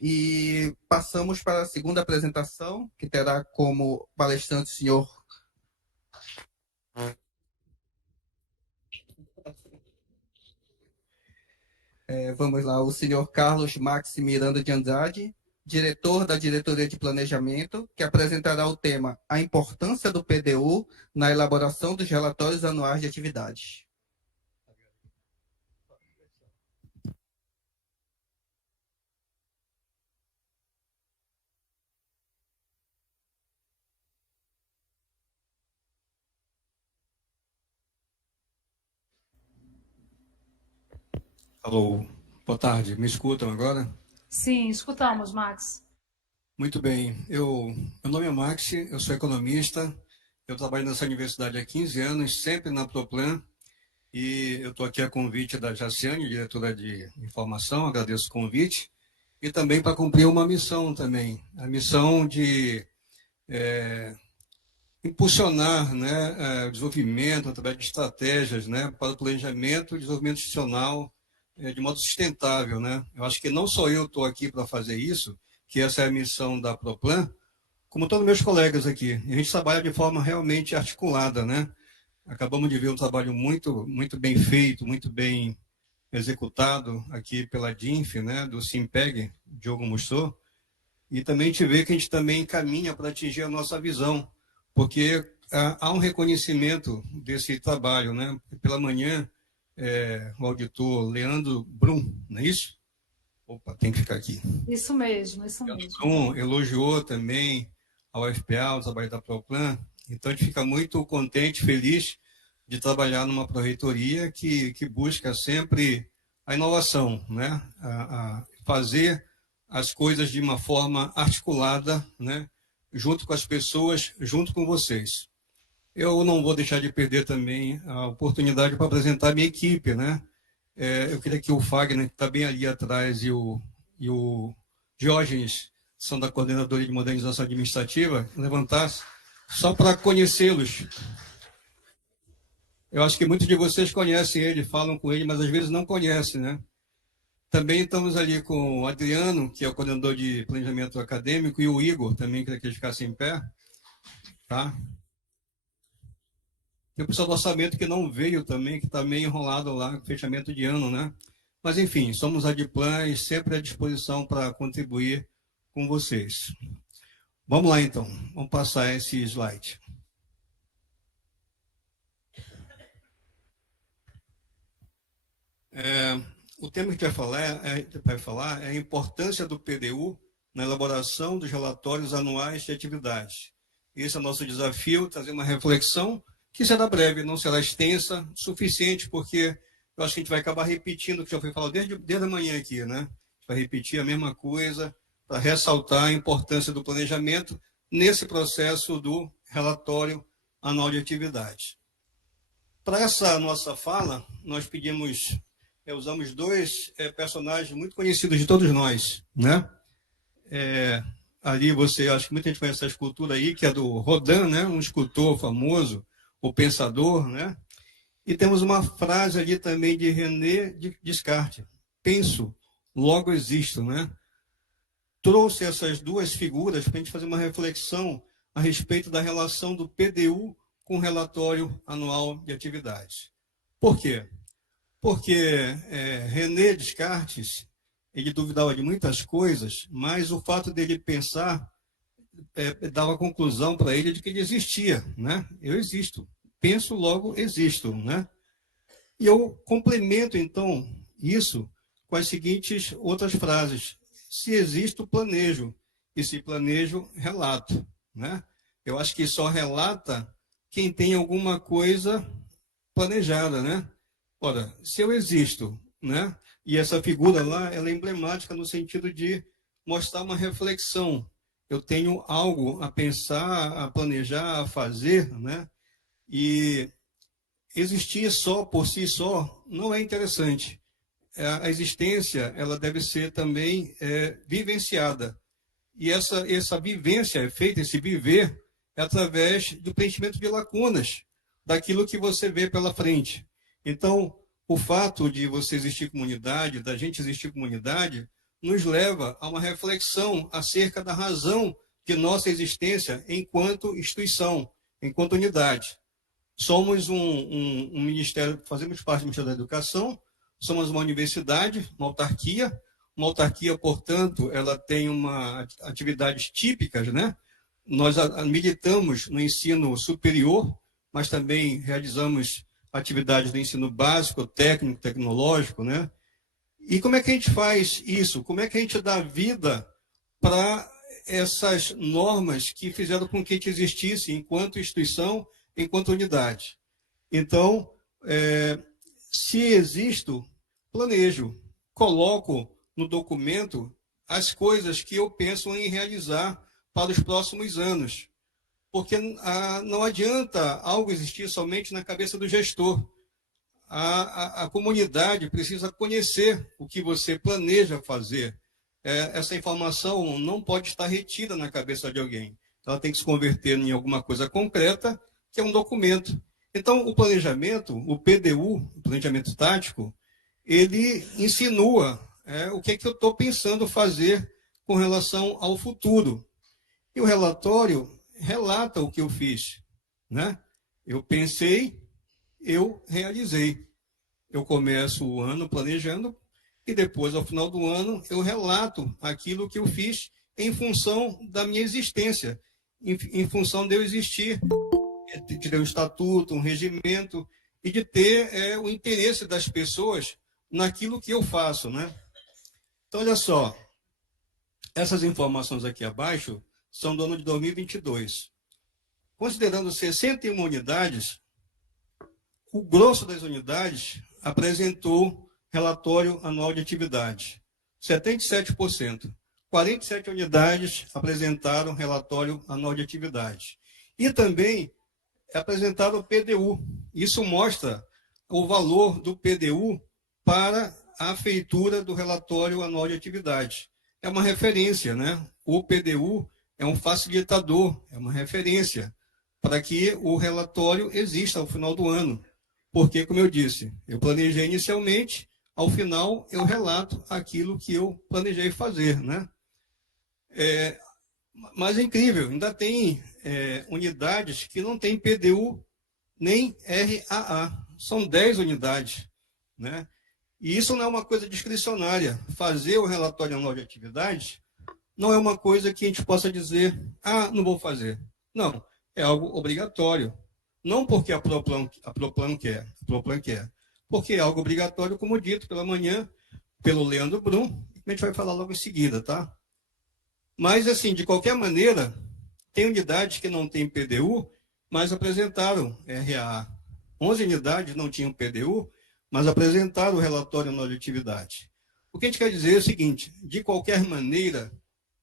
E passamos para a segunda apresentação, que terá como palestrante o senhor. Vamos lá, o senhor Carlos Max Miranda de Andrade, diretor da Diretoria de Planejamento, que apresentará o tema A Importância do PDU na elaboração dos relatórios anuais de atividades. Alô, boa tarde. Me escutam agora? Sim, escutamos, Max. Muito bem. Meu nome é Max, eu sou economista, eu trabalho nessa universidade há 15 anos, sempre na Proplan, e eu estou aqui a convite da Jaciane, diretora de informação, agradeço o convite, e também para cumprir uma missão também, a missão de impulsionar, né, o desenvolvimento através de estratégias, né, para o planejamento e desenvolvimento institucional de modo sustentável, né? Eu acho que não só eu estou aqui para fazer isso, que essa é a missão da Proplan, como todos meus colegas aqui. A gente trabalha de forma realmente articulada, né? Acabamos de ver um trabalho muito bem feito, muito bem executado aqui pela DINF, né, do Simpeg, Diogo mostrou, e também te vê que a gente também caminha para atingir a nossa visão, porque há um reconhecimento desse trabalho, né? Pela manhã, o auditor Leandro Brum, não é isso? Opa, tem que ficar aqui. Isso mesmo, isso Leandro mesmo. Brum elogiou também a UFPA, o trabalho da Proplan, então a gente fica muito contente, feliz de trabalhar numa pró-reitoria que busca sempre a inovação, né? A fazer as coisas de uma forma articulada, né? Junto com as pessoas, junto com vocês. Eu não vou deixar de perder também a oportunidade para apresentar a minha equipe, né? Eu queria que o Fagner, que está bem ali atrás, e o Diógenes, que são da Coordenadoria de Modernização Administrativa, levantasse, só para conhecê-los. Eu acho que muitos de vocês conhecem ele, falam com ele, mas às vezes não conhecem, né? Também estamos ali com o Adriano, que é o coordenador de planejamento acadêmico, e o Igor, também, queria que ele ficasse em pé, tá? Tem o pessoal do orçamento que não veio também, que está meio enrolado lá, com fechamento de ano, né? Mas, enfim, somos Adplan e sempre à disposição para contribuir com vocês. Vamos lá, então. Vamos passar esse slide. O tema que a gente vai falar é a importância do PDU na elaboração dos relatórios anuais de atividades. Esse é o nosso desafio, trazer uma reflexão que será breve, não será extensa, suficiente, porque eu acho que a gente vai acabar repetindo o que já foi falado desde a manhã aqui, né? A gente vai repetir a mesma coisa para ressaltar a importância do planejamento nesse processo do relatório anual de atividades. Para essa nossa fala, nós usamos dois personagens muito conhecidos de todos nós, né? Ali acho que muita gente conhece essa escultura aí, que é do Rodin, né? Um escultor famoso, o pensador, né? E temos uma frase ali também de René Descartes: penso, logo existo, né? Trouxe essas duas figuras para a gente fazer uma reflexão a respeito da relação do PDU com o relatório anual de atividades. Por quê? Porque René Descartes, ele duvidava de muitas coisas, mas o fato dele pensar dava a conclusão para ele de que ele existia, né? Eu existo, penso, logo existo, né? E eu complemento, então, isso com as seguintes outras frases. Se existo, planejo. E se planejo, relato, né? Eu acho que só relata quem tem alguma coisa planejada, né? Ora, se eu existo, né? E essa figura lá, ela é emblemática no sentido de mostrar uma reflexão. Eu tenho algo a pensar, a planejar, a fazer, né? E existir só por si só não é interessante. A existência, ela deve ser também vivenciada. E essa vivência é feita, esse viver, é através do preenchimento de lacunas, daquilo que você vê pela frente. Então, o fato de você existir comunidade, da gente existir comunidade, nos leva a uma reflexão acerca da razão de nossa existência enquanto instituição, enquanto unidade. Somos um ministério, fazemos parte do Ministério da Educação, somos uma universidade, uma autarquia, portanto, ela tem atividades típicas, né? Nós militamos no ensino superior, mas também realizamos atividades do ensino básico, técnico, tecnológico, né? E como é que a gente faz isso? Como é que a gente dá vida para essas normas que fizeram com que a gente existisse enquanto instituição, enquanto unidade? Então, se existo, planejo, coloco no documento as coisas que eu penso em realizar para os próximos anos. Porque não adianta algo existir somente na cabeça do gestor. A comunidade precisa conhecer o que você planeja fazer. Essa informação não pode estar retida na cabeça de alguém. Ela tem que se converter em alguma coisa concreta, que é um documento. Então, o planejamento, o PDU, o planejamento tático, ele insinua o que é que eu estou pensando fazer com relação ao futuro. E o relatório relata o que eu fiz, né? Eu pensei, eu realizei. Eu começo o ano planejando e depois, ao final do ano, eu relato aquilo que eu fiz em função da minha existência, em função de eu existir, de ter um estatuto, um regimento e de ter o interesse das pessoas naquilo que eu faço, né? Então, olha só, essas informações aqui abaixo são do ano de 2022. Considerando 61 unidades, o grosso das unidades apresentou relatório anual de atividade, 77%. 47 unidades apresentaram relatório anual de atividade. E também apresentaram o PDU. Isso mostra o valor do PDU para a feitura do relatório anual de atividade. É uma referência, né? O PDU é um facilitador, é uma referência para que o relatório exista ao final do ano. Porque, como eu disse, eu planejei inicialmente, ao final eu relato aquilo que eu planejei fazer, né? Mas é incrível, ainda tem unidades que não têm PDU nem RAA. São 10 unidades, né? E isso não é uma coisa discricionária. Fazer o relatório anual de atividades não é uma coisa que a gente possa dizer, não vou fazer. Não, é algo obrigatório. Não porque a Proplan quer, porque é algo obrigatório, como dito pela manhã, pelo Leandro Brum, a gente vai falar logo em seguida, tá? Mas, assim, de qualquer maneira, tem unidades que não têm PDU, mas apresentaram RAA. 11 unidades não tinham PDU, mas apresentaram o relatório anual de atividade. O que a gente quer dizer é o seguinte, de qualquer maneira,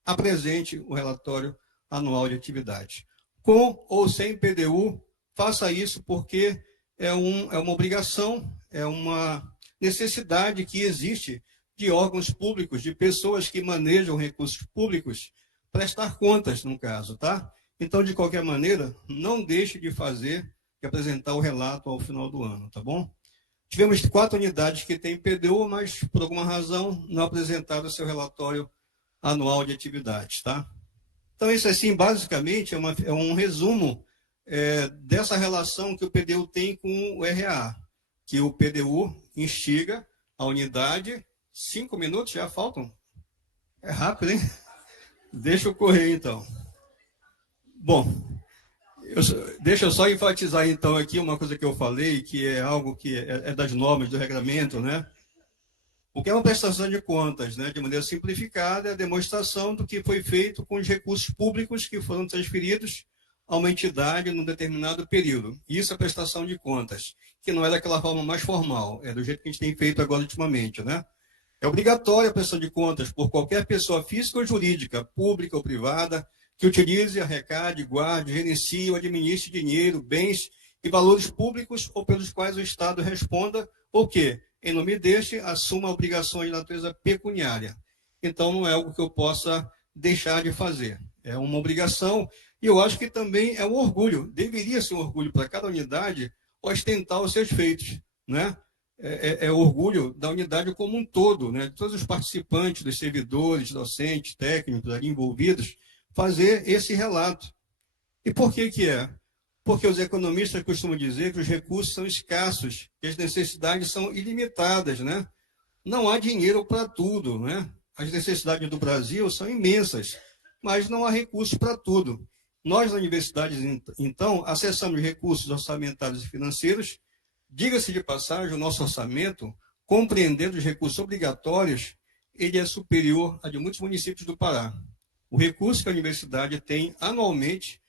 apresente o relatório anual de atividade. Com ou sem PDU, faça isso porque é uma obrigação, é uma necessidade que existe de órgãos públicos, de pessoas que manejam recursos públicos, prestar contas, no caso, tá? Então, de qualquer maneira, não deixe de fazer e apresentar o relato ao final do ano, tá bom? Tivemos 4 unidades que têm PDU, mas, por alguma razão, não apresentaram o seu relatório anual de atividades, tá? Então, isso, assim, basicamente, é um resumo dessa relação que o PDU tem com o RA, que o PDU instiga a unidade. 5 minutos já faltam? É rápido, hein? Deixa eu correr, então. Bom, deixa eu só enfatizar, então, aqui uma coisa que eu falei, que é algo que é das normas, do regramento, né? O que é uma prestação de contas, né? De maneira simplificada, é a demonstração do que foi feito com os recursos públicos que foram transferidos a uma entidade num determinado período. Isso é prestação de contas, que não é daquela forma mais formal, é do jeito que a gente tem feito agora ultimamente, né? É obrigatória a prestação de contas por qualquer pessoa física ou jurídica, pública ou privada, que utilize, arrecade, guarde, gerencie ou administre dinheiro, bens e valores públicos ou pelos quais o Estado responda ou que, em nome deste, assuma obrigações de natureza pecuniária. Então, não é algo que eu possa deixar de fazer. É uma obrigação e eu acho que também é um orgulho. Deveria ser um orgulho para cada unidade ostentar os seus feitos, né? orgulho da unidade como um todo, né? Todos os participantes, dos servidores, docentes, técnicos ali envolvidos, fazer esse relato. E por que que é? Porque os economistas costumam dizer que os recursos são escassos, que as necessidades são ilimitadas, né? Não há dinheiro para tudo, né? As necessidades do Brasil são imensas, mas não há recursos para tudo. Nós, na universidade, então, acessamos recursos orçamentários e financeiros. Diga-se de passagem, o nosso orçamento, compreendendo os recursos obrigatórios, ele é superior a de muitos municípios do Pará. O recurso que a universidade tem anualmente,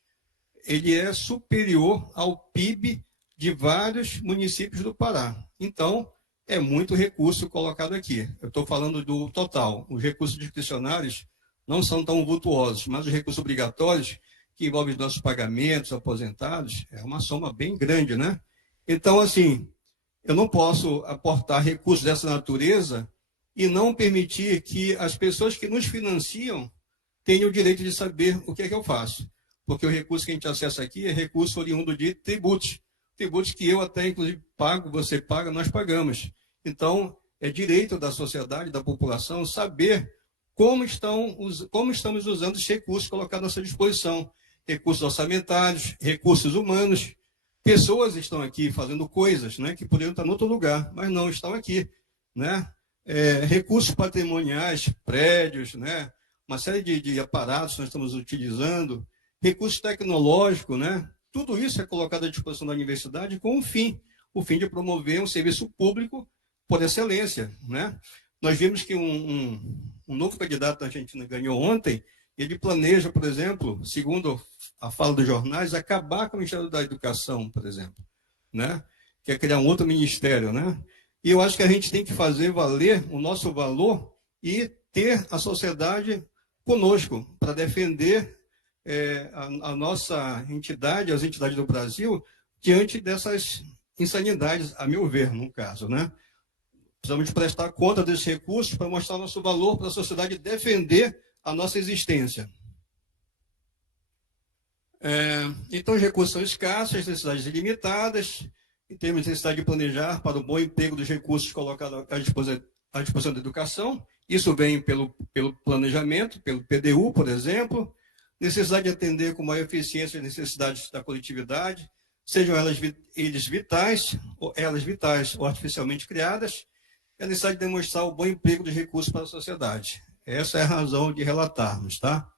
ele é superior ao PIB de vários municípios do Pará. Então, é muito recurso colocado aqui. Eu estou falando do total. Os recursos discricionários não são tão vultuosos, mas os recursos obrigatórios, que envolvem os nossos pagamentos, aposentados, é uma soma bem grande, né? Então, assim, eu não posso aportar recursos dessa natureza e não permitir que as pessoas que nos financiam tenham o direito de saber o que é que eu faço. Porque o recurso que a gente acessa aqui é recurso oriundo de tributos. Tributos que eu até, inclusive, pago, você paga, nós pagamos. Então, é direito da sociedade, da população, saber como estamos usando os recursos colocados à nossa disposição. Recursos orçamentários, recursos humanos. Pessoas estão aqui fazendo coisas, né, que poderiam estar em outro lugar, mas não estão aqui, né? Recursos patrimoniais, prédios, né? Uma série de aparatos que nós estamos utilizando, recursos tecnológicos, né? Tudo isso é colocado à disposição da universidade com o fim de promover um serviço público por excelência, né? Nós vimos que um novo candidato da Argentina ganhou ontem. Ele planeja, por exemplo, segundo a fala dos jornais, acabar com o Ministério da Educação, por exemplo, né? Que é criar um outro ministério, né? E eu acho que a gente tem que fazer valer o nosso valor e ter a sociedade conosco para defender a nossa entidade, as entidades do Brasil, diante dessas insanidades, a meu ver, no caso, né? Precisamos prestar conta desses recursos para mostrar nosso valor para a sociedade defender a nossa existência. Então, os recursos são escassos, as necessidades ilimitadas, e temos necessidade de planejar para o bom emprego dos recursos colocados à disposição da educação. Isso vem pelo planejamento, pelo PDU, por exemplo. Necessidade de atender com maior eficiência as necessidades da coletividade, sejam elas vitais ou artificialmente criadas. É necessário demonstrar o bom emprego dos recursos para a sociedade. Essa é a razão de relatarmos, tá?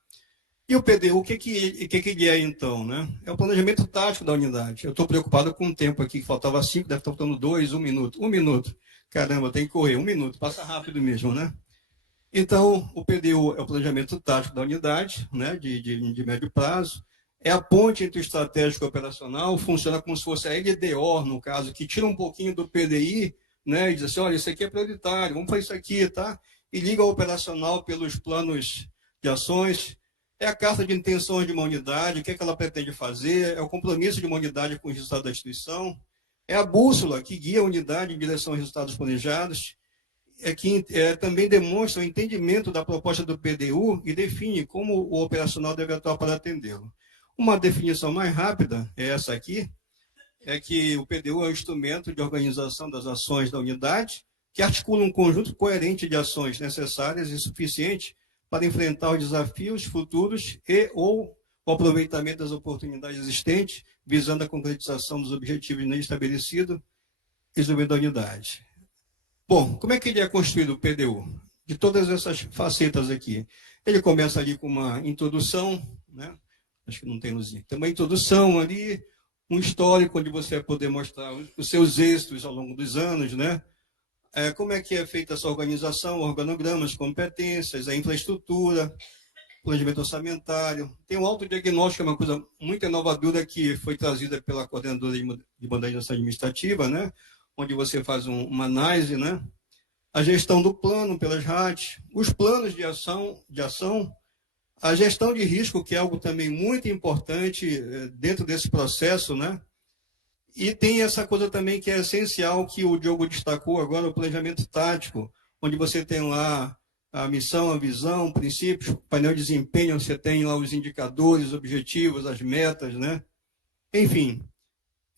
E o PDU, o que ele é, então, né? É o planejamento tático da unidade. Eu estou preocupado com o tempo aqui, que faltava 5, deve estar faltando 2, 1 minuto. 1 minuto. Caramba, tem que correr, 1 minuto. Passa rápido mesmo, né? Então, o PDU é o planejamento tático da unidade, né? De médio prazo. É a ponte entre o estratégico e o operacional. Funciona como se fosse a LDO, no caso, que tira um pouquinho do PDI, né? E diz assim, olha, isso aqui é prioritário, vamos fazer isso aqui, tá? E liga ao operacional pelos planos de ações. É a carta de intenções de uma unidade, o que é que ela pretende fazer, é o compromisso de uma unidade com o resultado da instituição, é a bússola que guia a unidade em direção aos resultados planejados, também demonstra o entendimento da proposta do PDU e define como o operacional deve atuar para atendê-lo. Uma definição mais rápida é essa aqui, é que o PDU é um instrumento de organização das ações da unidade, que articula um conjunto coerente de ações necessárias e suficientes para enfrentar os desafios futuros ou o aproveitamento das oportunidades existentes, visando a concretização dos objetivos nem estabelecidos e desenvolvimento da unidade. Bom, como é que ele é construído, o PDU? De todas essas facetas aqui. Ele começa ali com uma introdução, né? Acho que não tem luzinha. Tem uma introdução ali, um histórico onde você vai poder mostrar os seus êxitos ao longo dos anos, né? Como é que é feita essa organização, organogramas, competências, a infraestrutura, planejamento orçamentário. Tem um autodiagnóstico, é uma coisa muito inovadora que foi trazida pela coordenadora de modernização administrativa, né? Onde você faz uma análise, né? A gestão do plano pelas RATs, os planos de ação, a gestão de risco, que é algo também muito importante dentro desse processo, né? E tem essa coisa também que é essencial, que o Diogo destacou agora, o planejamento tático, onde você tem lá a missão, a visão, princípios, painel de desempenho, você tem lá os indicadores, objetivos, as metas, né? Enfim,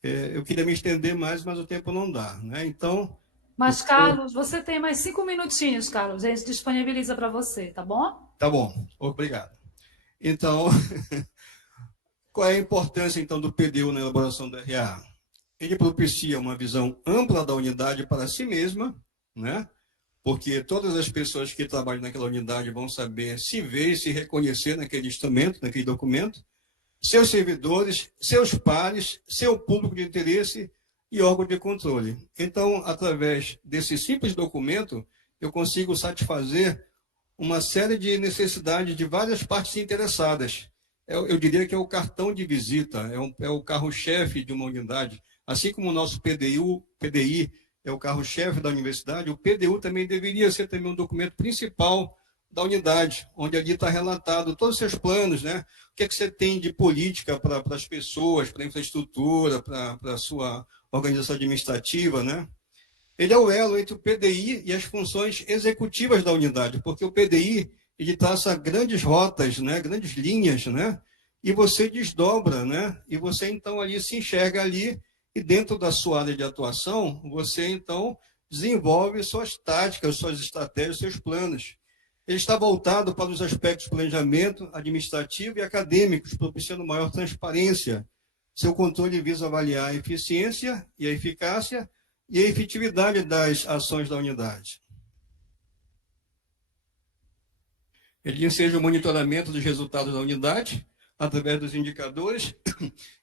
eu queria me estender mais, mas o tempo não dá, né? Então, Mas, Carlos, você tem mais 5 minutinhos, Carlos. A gente disponibiliza para você, tá bom? Tá bom, obrigado. Então, qual é a importância, então, do PDU na elaboração do RA? Ele propicia uma visão ampla da unidade para si mesma, né? Porque todas as pessoas que trabalham naquela unidade vão saber se ver e se reconhecer naquele instrumento, naquele documento, seus servidores, seus pares, seu público de interesse e órgão de controle. Então, através desse simples documento, eu consigo satisfazer uma série de necessidades de várias partes interessadas. Eu diria que é o cartão de visita, é o carro-chefe de uma unidade. Assim como o nosso PDI é o carro-chefe da universidade, o PDU também deveria ser também um documento principal da unidade, onde ali está relatado todos os seus planos, né? O que é que você tem de política para as pessoas, para a infraestrutura, para a sua organização administrativa, né? Ele é o elo entre o PDI e as funções executivas da unidade, porque o PDI ele traça grandes rotas, né? Grandes linhas, né? E você desdobra, né? E você então ali se enxerga ali e dentro da sua área de atuação, você então desenvolve suas táticas, suas estratégias, seus planos. Ele está voltado para os aspectos de planejamento, administrativo e acadêmicos, propiciando maior transparência. Seu controle visa avaliar a eficiência e a eficácia e a efetividade das ações da unidade. Ele enseja o monitoramento dos resultados da unidade, através dos indicadores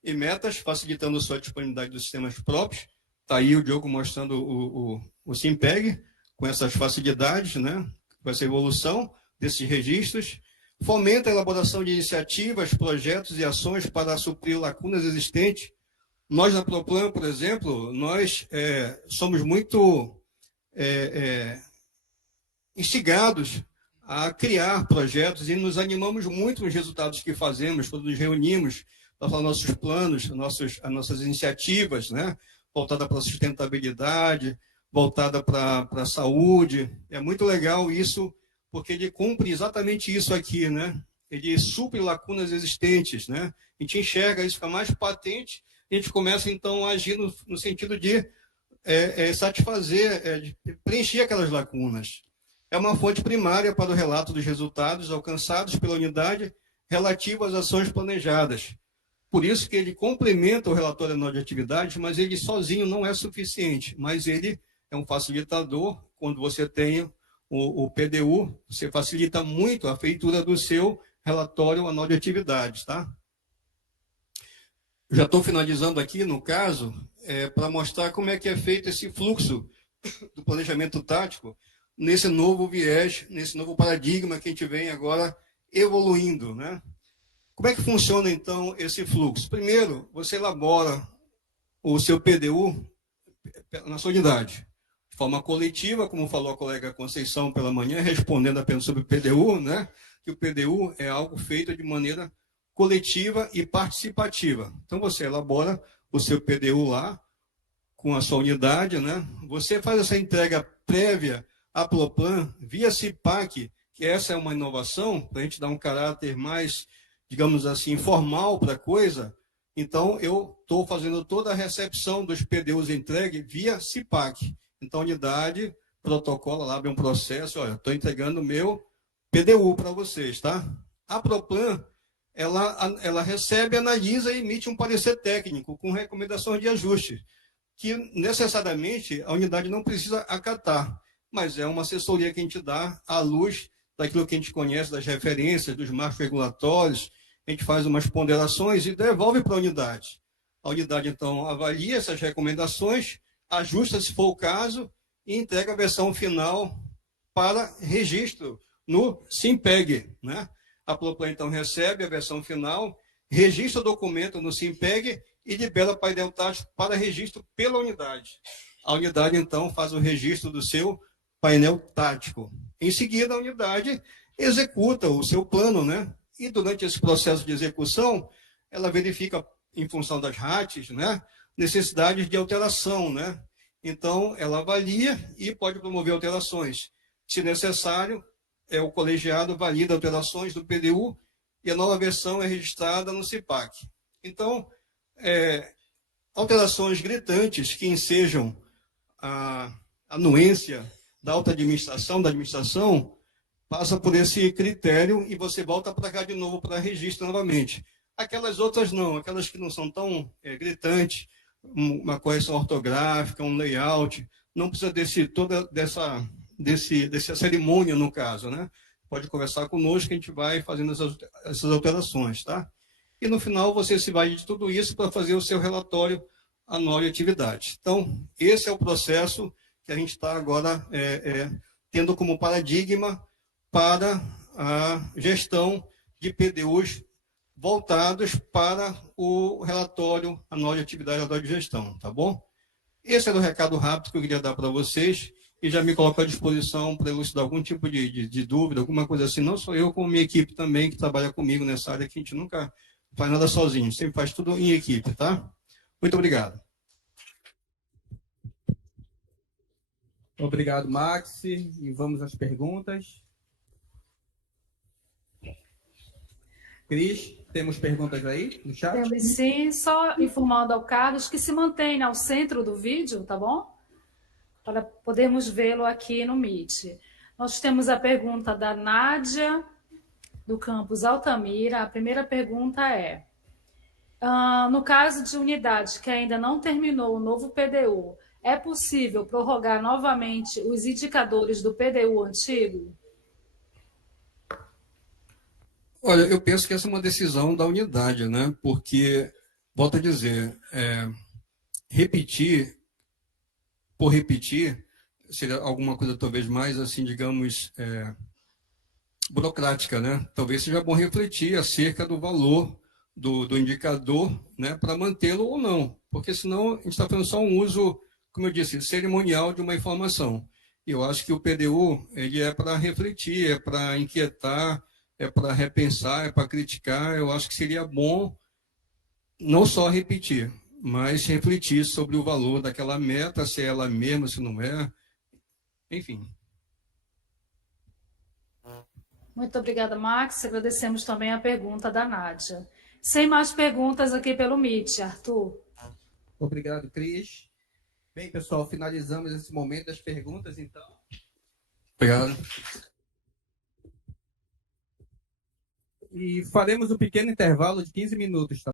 e metas, facilitando sua disponibilidade dos sistemas próprios. Está aí o Diogo mostrando o Simpeg, com essas facilidades, né? Com essa evolução desses registros. Fomenta a elaboração de iniciativas, projetos e ações para suprir lacunas existentes. Nós, na Proplan, por exemplo, nós somos muito instigados a criar projetos e nos animamos muito nos resultados que fazemos, quando nos reunimos para falar nossos planos, as nossas iniciativas, né? Voltada para a sustentabilidade, voltada para a saúde. É muito legal isso, porque ele cumpre exatamente isso aqui, né? Ele supre lacunas existentes, né? A gente enxerga isso, fica mais patente, e a gente começa, então, a agir no sentido de satisfazer, de preencher aquelas lacunas. É uma fonte primária para o relato dos resultados alcançados pela unidade relativo às ações planejadas. Por isso que ele complementa o relatório anual de atividades, mas ele sozinho não é suficiente, mas ele é um facilitador. Quando você tem o PDU, você facilita muito a feitura do seu relatório anual de atividades, tá? Já estou finalizando aqui, no caso, para mostrar como é que é feito esse fluxo do planejamento tático nesse novo viés, nesse novo paradigma que a gente vem agora evoluindo, né? Como é que funciona, então, esse fluxo? Primeiro, você elabora o seu PDU na sua unidade, de forma coletiva, como falou a colega Conceição pela manhã, respondendo apenas sobre o PDU, né? Que o PDU é algo feito de maneira coletiva e participativa. Então, você elabora o seu PDU lá, com a sua unidade, né? Você faz essa entrega prévia à Proplan via CIPAC, que essa é uma inovação, para a gente dar um caráter mais, digamos assim, formal para a coisa. Então, eu estou fazendo toda a recepção dos PDUs entregue via CIPAC. Então, a unidade protocola lá, abre um processo, olha, estou entregando o meu PDU para vocês, tá? A Proplan, ela recebe, analisa e emite um parecer técnico com recomendações de ajuste, que necessariamente a unidade não precisa acatar, mas é uma assessoria que a gente dá à luz daquilo que a gente conhece, das referências, dos marcos regulatórios. A gente faz umas ponderações e devolve para a unidade. A unidade, então, avalia essas recomendações, ajusta se for o caso e entrega a versão final para registro no Simpeg, né? A Proplan, então, recebe a versão final, registra o documento no Simpeg e libera o painel tático para registro pela unidade. A unidade, então, faz o registro do seu painel tático. Em seguida, a unidade executa o seu plano, né? E durante esse processo de execução, ela verifica, em função das RATs, né? Necessidades de alteração, né? Então, ela avalia e pode promover alterações. Se necessário, o colegiado valida alterações do PDU e a nova versão é registrada no CIPAC. Então, alterações gritantes que ensejam a anuência da alta administração, da administração, passa por esse critério e você volta para cá de novo para registro novamente. Aquelas outras não, aquelas que não são tão gritantes, uma correção ortográfica, um layout, não precisa dessa cerimônia no caso, né? Pode conversar conosco que a gente vai fazendo essas alterações, tá? E no final você se vai de tudo isso para fazer o seu relatório anual de atividade. Então, esse é o processo que a gente está agora tendo como paradigma para a gestão de PDUs voltados para o relatório anual de atividade, relatório de gestão, tá bom? Esse era o recado rápido que eu queria dar para vocês e já me coloco à disposição para elucidar algum tipo de dúvida, alguma coisa assim. Não só eu, como minha equipe também, que trabalha comigo nessa área, que a gente nunca faz nada sozinho, sempre faz tudo em equipe, tá? Muito obrigado. Obrigado, Max. E vamos às perguntas. Cris, temos perguntas aí no chat? Temos sim, só informando ao Carlos que se mantém ao centro do vídeo, tá bom? Para podermos vê-lo aqui no Meet. Nós temos a pergunta da Nádia, do campus Altamira. A primeira pergunta é: no caso de unidade que ainda não terminou o novo PDU, é possível prorrogar novamente os indicadores do PDU antigo? Olha, eu penso que essa é uma decisão da unidade, né? Porque, volto a dizer, repetir por repetir seria alguma coisa talvez mais, assim, digamos, burocrática, né? Talvez seja bom refletir acerca do valor do indicador, né, para mantê-lo ou não, porque senão a gente está fazendo só um uso, como eu disse, cerimonial de uma informação. E eu acho que o PDU ele é para refletir, é para inquietar, é para repensar, é para criticar. Eu acho que seria bom não só repetir, mas refletir sobre o valor daquela meta, se é ela mesma, se não é, enfim. Muito obrigada, Max. Agradecemos também a pergunta da Nádia. Sem mais perguntas aqui pelo Meet, Arthur. Obrigado, Cris. Bem, pessoal, finalizamos esse momento das perguntas, então. Obrigado. E faremos um pequeno intervalo de 15 minutos, tá?